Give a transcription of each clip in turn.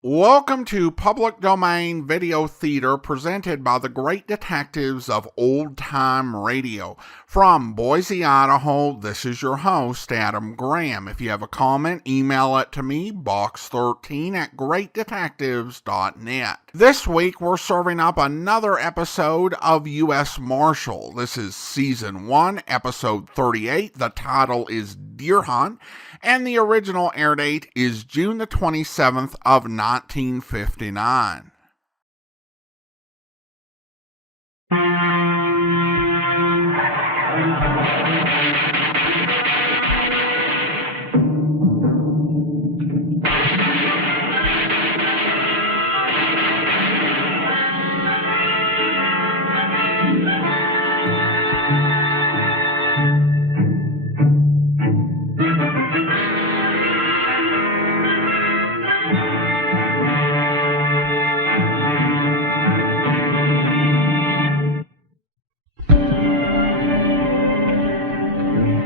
Welcome to Public Domain Video Theater presented by the great detectives of Old Time Radio. From Boise, Idaho, this is your host, Adam Graham. If you have a comment, email it to me, box13@greatdetectives.net. This week, we're serving up another episode of U.S. Marshal. This is Season 1, Episode 38. The title is Deer Hunt, and the original air date is June the 27th of 1959.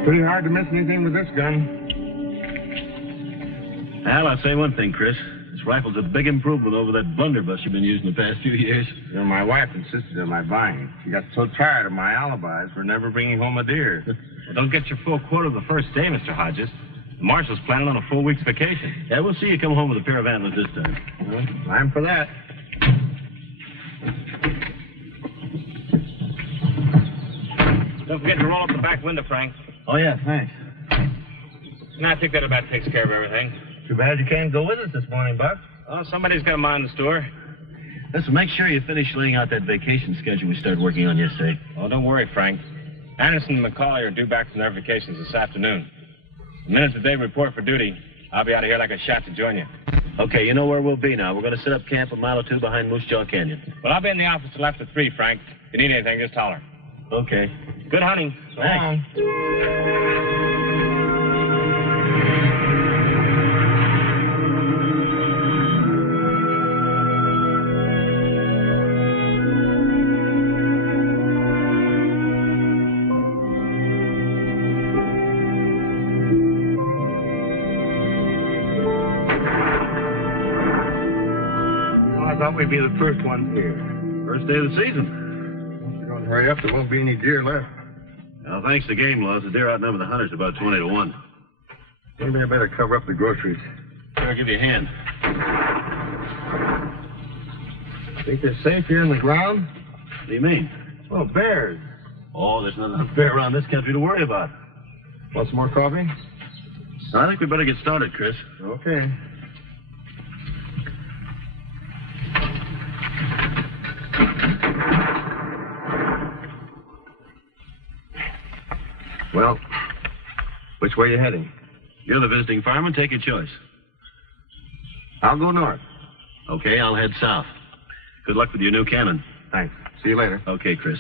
Pretty hard to miss anything with this gun. Al, I'll say one thing, Chris. This rifle's a big improvement over that blunderbuss you've been using the past few years. You know, my wife insisted on my buying. She got so tired of my alibis for never bringing home a deer. Well, don't get your full quota the first day, Mr. Hodges. The marshal's planning on a full week's vacation. Yeah, we'll see you come home with a pair of antlers this time. Well, time for that. Don't forget to roll up the back window, Frank. Oh, yeah, thanks. I think that about takes care of everything. Too bad you can't go with us this morning, Buck. Oh, somebody's got to mind the store. Listen, make sure you finish laying out that vacation schedule we started working on yesterday. Oh, don't worry, Frank. Anderson and McCauley are due back from their vacations this afternoon. The minute that they report for duty, I'll be out of here like a shot to join you. Okay, you know where we'll be now. We're going to set up camp a mile or two behind Moose Jaw Canyon. Well, I'll be in the office till after 3, Frank. If you need anything, just holler. Okay. Good hunting. So long. I thought we'd be the first one here. First day of the season. If you don't hurry up, there won't be any deer left. Well, thanks to game laws, the deer outnumber the hunters about 20 to 1. Maybe I better cover up the groceries. Here, I'll give you a hand. Think they're safe here in the ground? What do you mean? Well, bears. Oh, there's nothing fair around this country to worry about. Want some more coffee? I think we better get started, Chris. Okay. Well, which way are you heading? You're the visiting fireman. Take your choice. I'll go north. Okay, I'll head south. Good luck with your new cannon. Thanks. See you later. Okay, Chris.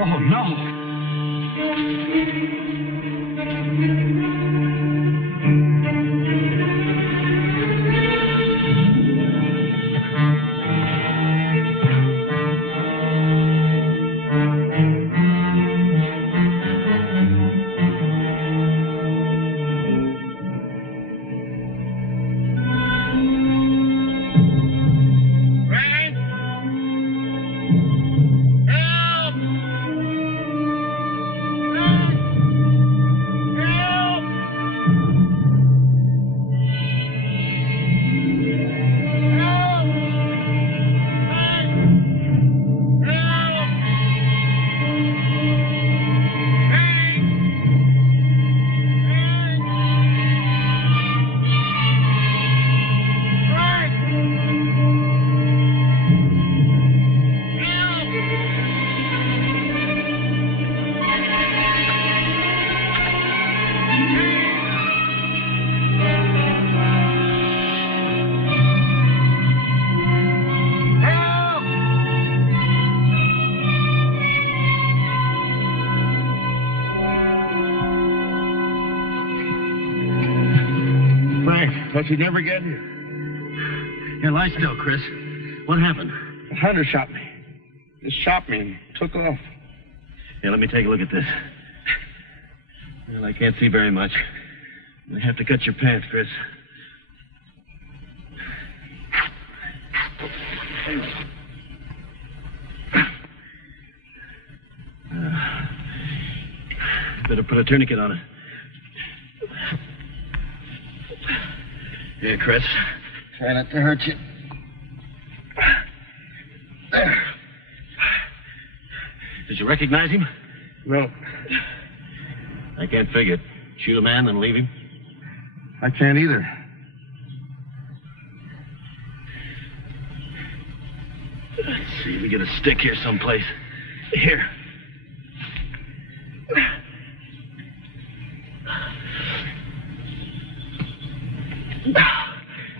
Oh, no. Thought you'd never get here. Here, lie still, Chris. What happened? The hunter shot me. Just shot me and took off. Here, let me take a look at this. Well, I can't see very much. I have to cut your pants, Chris. Better put a tourniquet on it. Here, Chris. Try not to hurt you. There. Did you recognize him? No, I can't figure it. Shoot a man, then leave him? I can't either. Let's see, we get a stick here someplace. Here.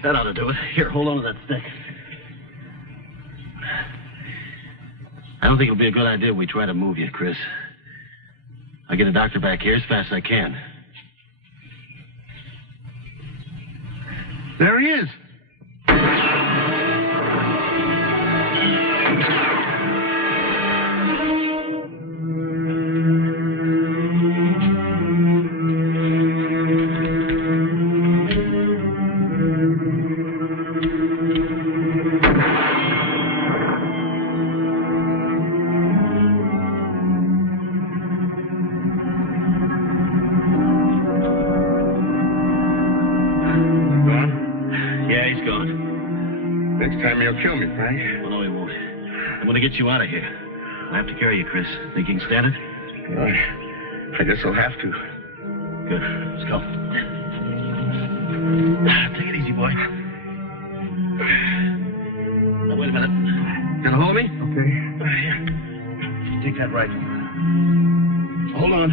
That ought to do it. Here, hold on to that stick. I don't think it'll be a good idea if we try to move you, Chris. I'll get a doctor back here as fast as I can. There he is. Next time he'll kill me, Frank. Well, no, he won't. I'm going to get you out of here. I have to carry you, Chris. Think you can stand it? I guess I'll have to. Good. Let's go. Take it easy, boy. Now, wait a minute. Gonna hold me? Okay. Here. Take that rifle. Hold on.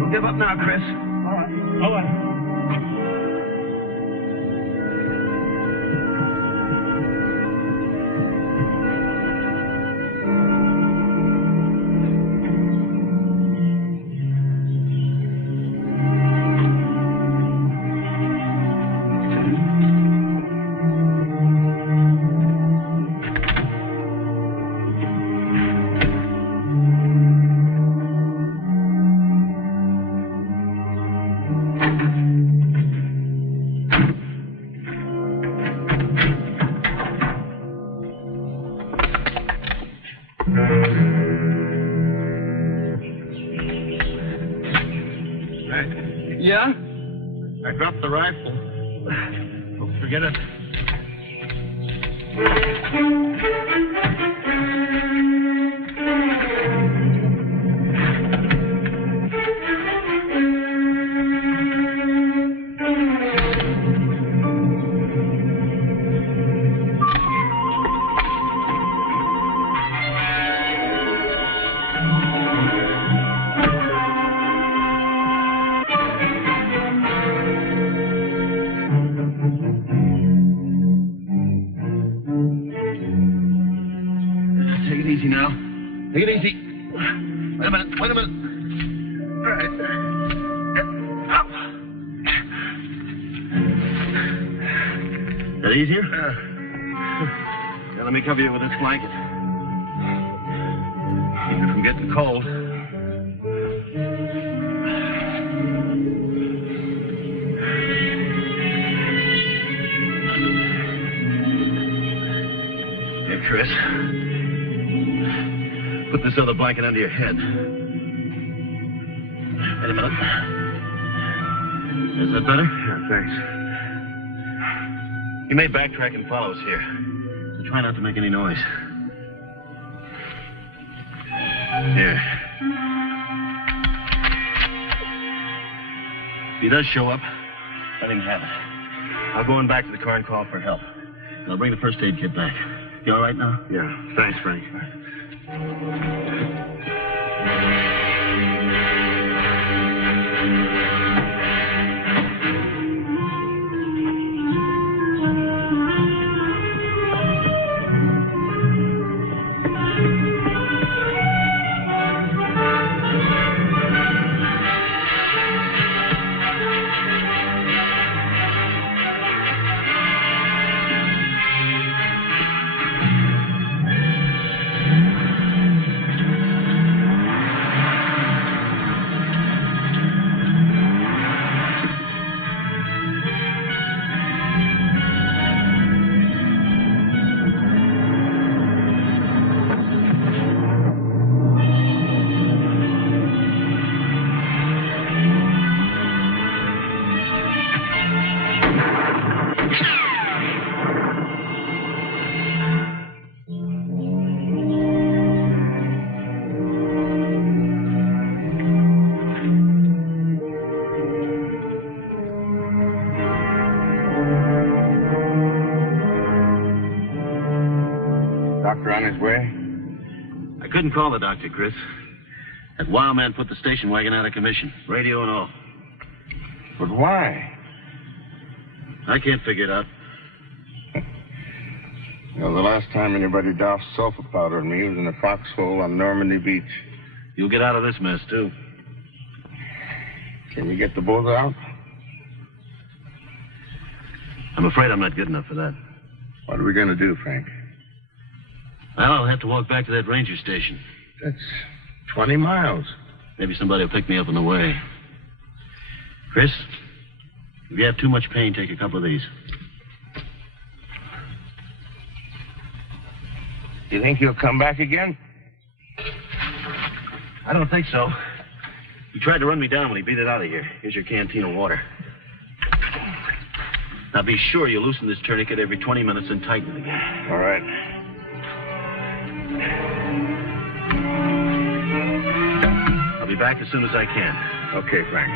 Don't give up now, Chris. All right. All right. Yeah? I dropped the rifle. Oh, forget it. Take it easy. Wait a minute. All right. Up. Is that easier? Now, let me cover you with this blanket. Keep you from getting cold. Here, Chris. Put this other blanket under your head. Wait a minute. Is that better? Yeah, thanks. You may backtrack and follow us here. So try not to make any noise. Here. If he does show up, let him have it. I'll go on back to the car and call for help. And I'll bring the first aid kit back. You all right now? Yeah, thanks, Frank. Doctor on his way? I couldn't call the doctor, Chris. That wild man put the station wagon out of commission. Radio and all. But why? I can't figure it out. You know, the last time anybody doused sulfur powder on me was in a foxhole on Normandy Beach. You'll get out of this mess, too. Can we get the boat out? I'm afraid I'm not good enough for that. What are we going to do, Frank? Well, I'll have to walk back to that ranger station. That's 20 miles. Maybe somebody will pick me up on the way. Chris, if you have too much pain, take a couple of these. You think he'll come back again? I don't think so. He tried to run me down when he beat it out of here. Here's your canteen of water. Now be sure you loosen this tourniquet every 20 minutes and tighten it again. All right. I'll be back as soon as I can. Okay, Frank.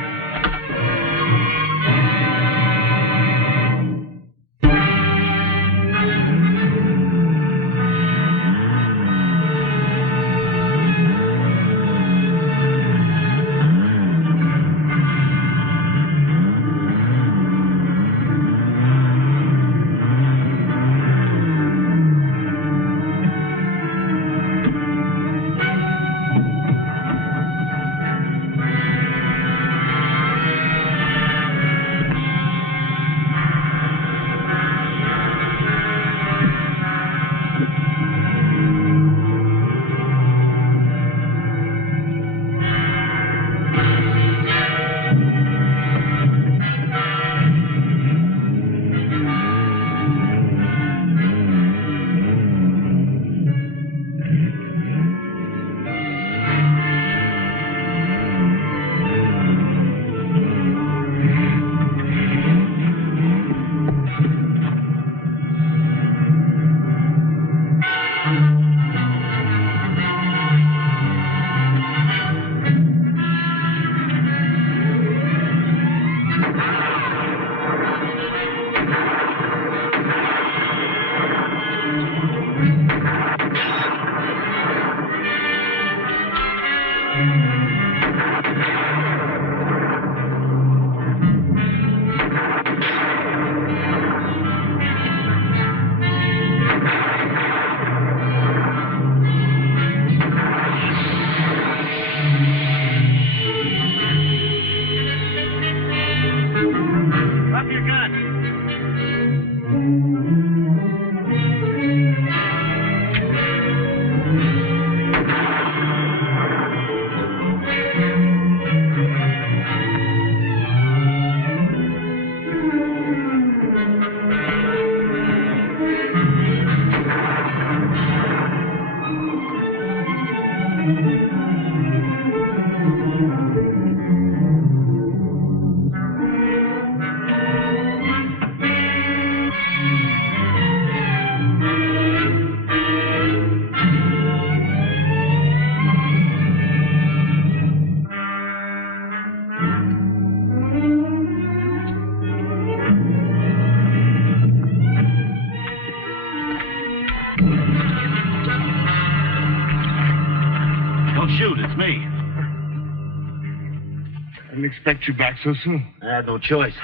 didn't expect you back so soon. I had no choice.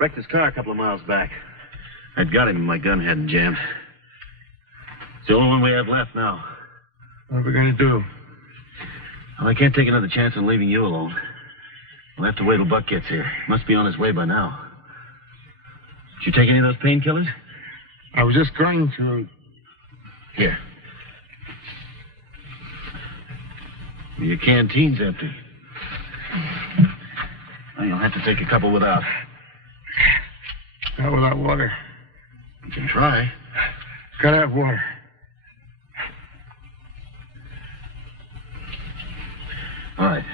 Wrecked his car a couple of miles back. I'd got him and my gun hadn't jammed. It's the only one we have left now. What are we going to do? Well, I can't take another chance on leaving you alone. We'll have to wait till Buck gets here. He must be on his way by now. Did you take any of those painkillers? I was just going to... Here. Your canteen's empty. Well, you'll have to take a couple without. Not without water. You can try. Gotta have water. All right.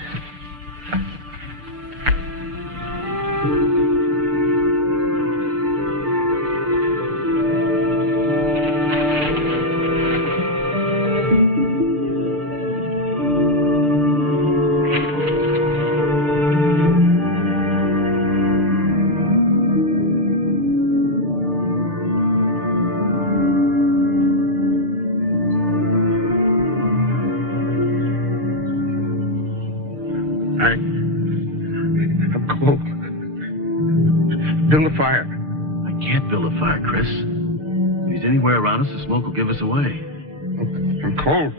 I'm cold. Build a fire. I can't build a fire, Chris. If he's anywhere around us, the smoke will give us away. I'm cold.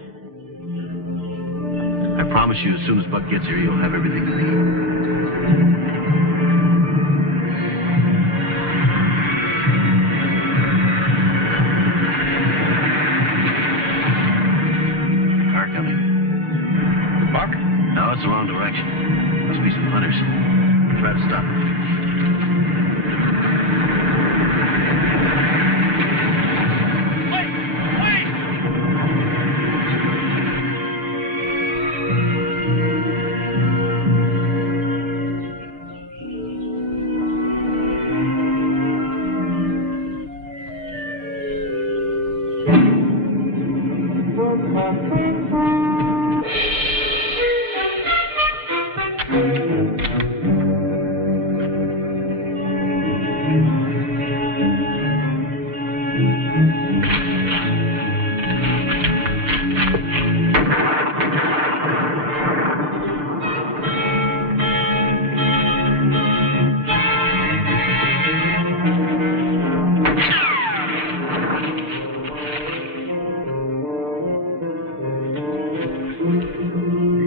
I promise you, as soon as Buck gets here, you'll have everything you need. Car coming. Buck? No, it's the wrong direction. Must be some hunters. Try to stop them.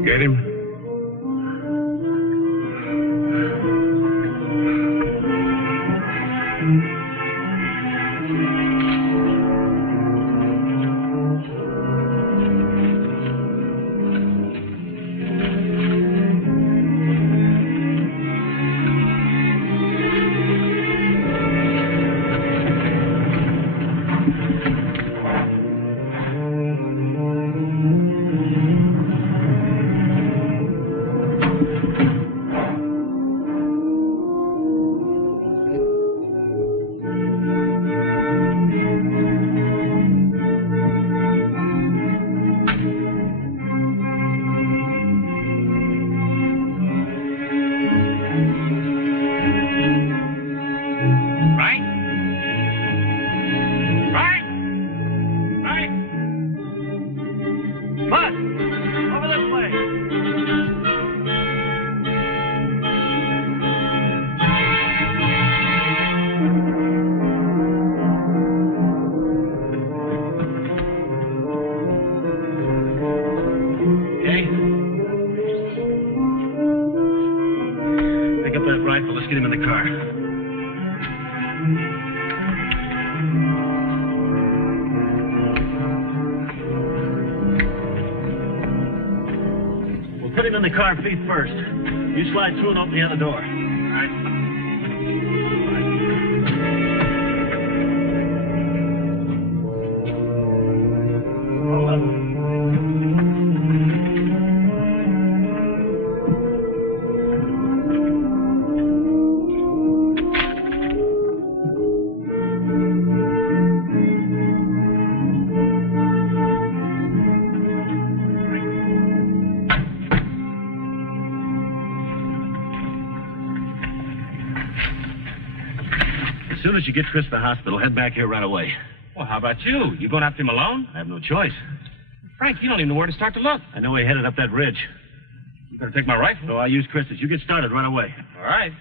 Get him? Rifle, let's get him in the car. We'll put him in the car feet first. You slide through and open the other door. All right. Hold up. As soon as you get Chris to the hospital, head back here right away. Well, how about you? You going after him alone? I have no choice. Frank, you don't even know where to start to look. I know he headed up that ridge. You gonna take my rifle? No, I use Chris's. You get started right away. All right.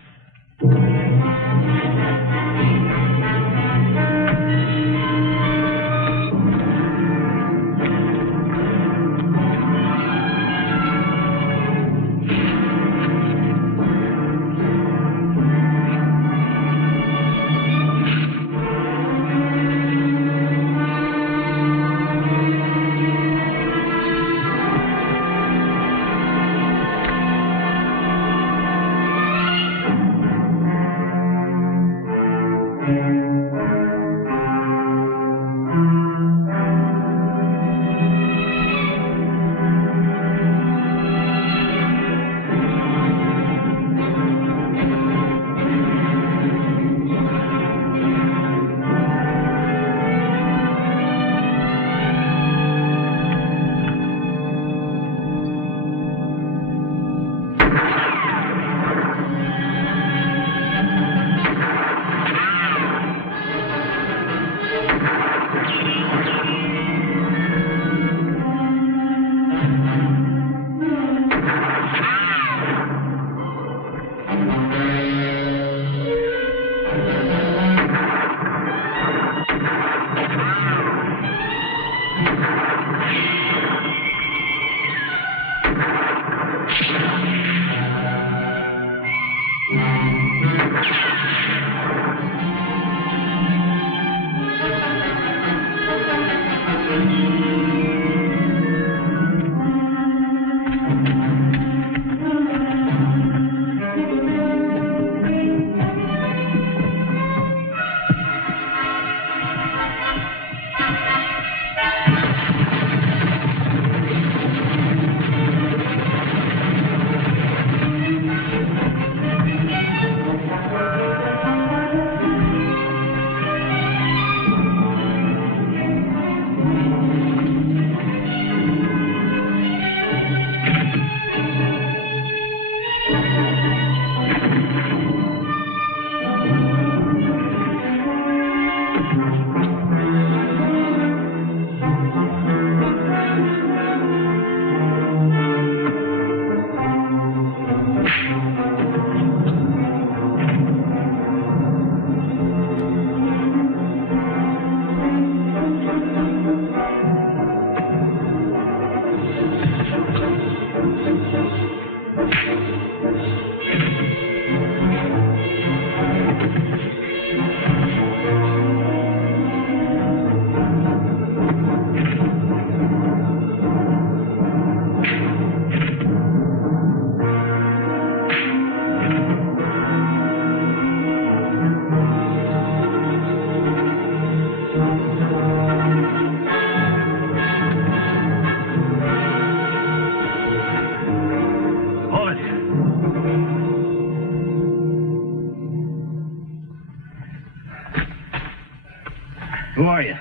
Who are you?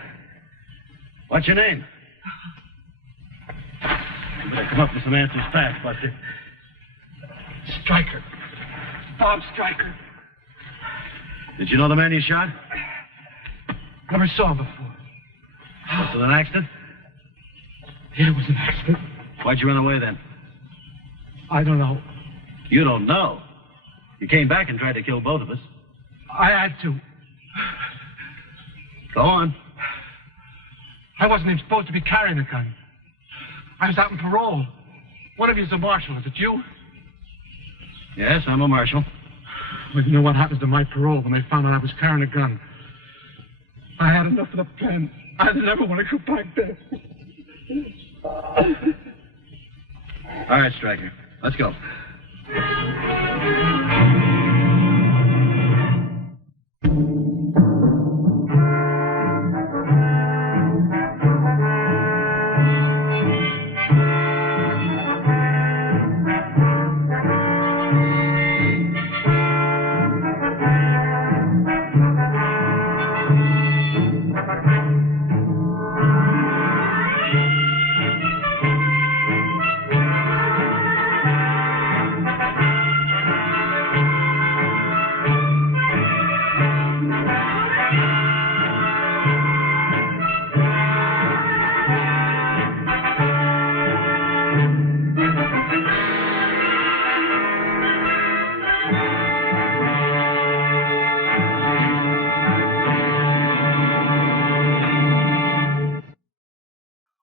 What's your name? You better come up with some answers fast, Buster. Stryker. Bob Stryker. Did you know the man you shot? Never saw him before. Was it an accident? Yeah, it was an accident. Why'd you run away then? I don't know. You don't know. You came back and tried to kill both of us. I had to. Go on. I wasn't even supposed to be carrying a gun. I was out on parole. One of you is a marshal, is it you? Yes, I'm a marshal. Well, you know what happens to my parole when they found out I was carrying a gun? I had enough of the pen. I never want to go back there. All right, Stryker. Let's go.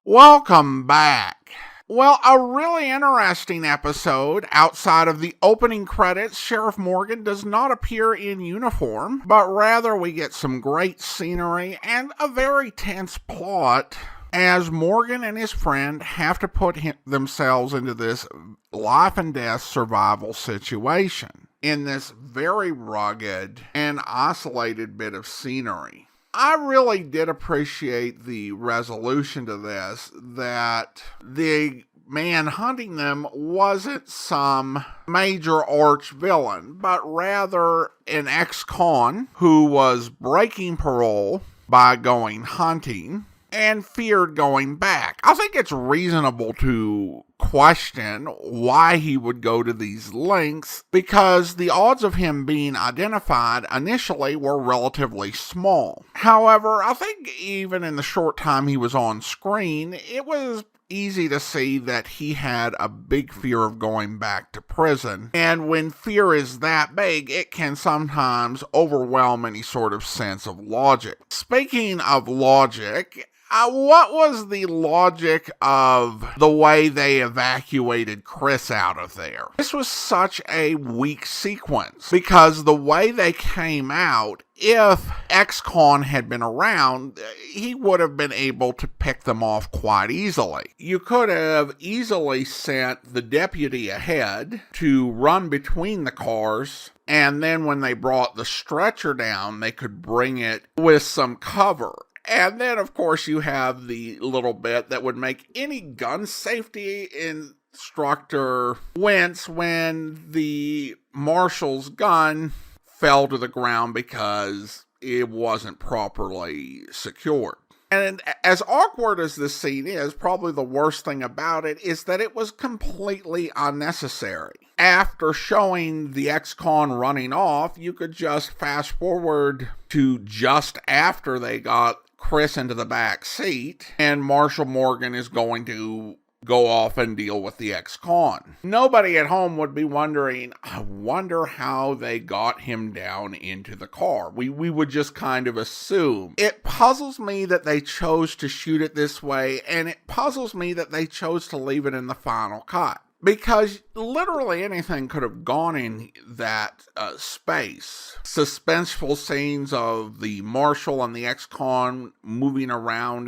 Welcome back. Well, a really interesting episode. Outside of the opening credits, Sheriff Morgan does not appear in uniform, but rather we get some great scenery and a very tense plot as Morgan and his friend have to put themselves into this life and death survival situation in this very rugged and isolated bit of scenery. I really did appreciate the resolution to this, that the man hunting them wasn't some major arch villain, but rather an ex-con who was breaking parole by going hunting and feared going back. I think it's reasonable to question why he would go to these lengths, because the odds of him being identified initially were relatively small. However, I think even in the short time he was on screen, it was easy to see that he had a big fear of going back to prison. And when fear is that big, it can sometimes overwhelm any sort of sense of logic. Speaking of logic, what was the logic of the way they evacuated Chris out of there? This was such a weak sequence, because the way they came out, if ex-con had been around, he would have been able to pick them off quite easily. You could have easily sent the deputy ahead to run between the cars, and then when they brought the stretcher down, they could bring it with some cover. And then, of course, you have the little bit that would make any gun safety instructor wince when the marshal's gun fell to the ground because it wasn't properly secured. And as awkward as this scene is, probably the worst thing about it is that it was completely unnecessary. After showing the ex-con running off, you could just fast forward to just after they got Chris into the back seat, and Marshal Morgan is going to go off and deal with the ex-con. Nobody at home would be wondering, I wonder how they got him down into the car. We would just kind of assume. It puzzles me that they chose to shoot it this way, and it puzzles me that they chose to leave it in the final cut. Because literally anything could have gone in that space. Suspenseful scenes of the marshal and the ex-con moving around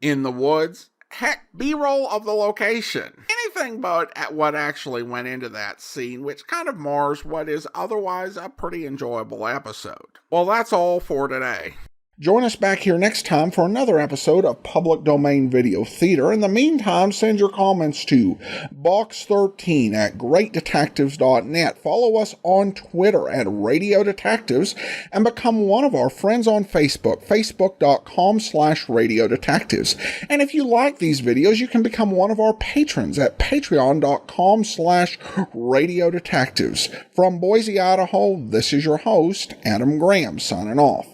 in the woods. Heck, B-roll of the location. Anything but what actually went into that scene, which kind of mars what is otherwise a pretty enjoyable episode. Well, that's all for today. Join us back here next time for another episode of Public Domain Video Theater. In the meantime, send your comments to box13 at greatdetectives.net. Follow us on Twitter at Radio Detectives and become one of our friends on Facebook, facebook.com/Radio Detectives. And if you like these videos, you can become one of our patrons at patreon.com/Radio Detectives. From Boise, Idaho, this is your host, Adam Graham, signing off.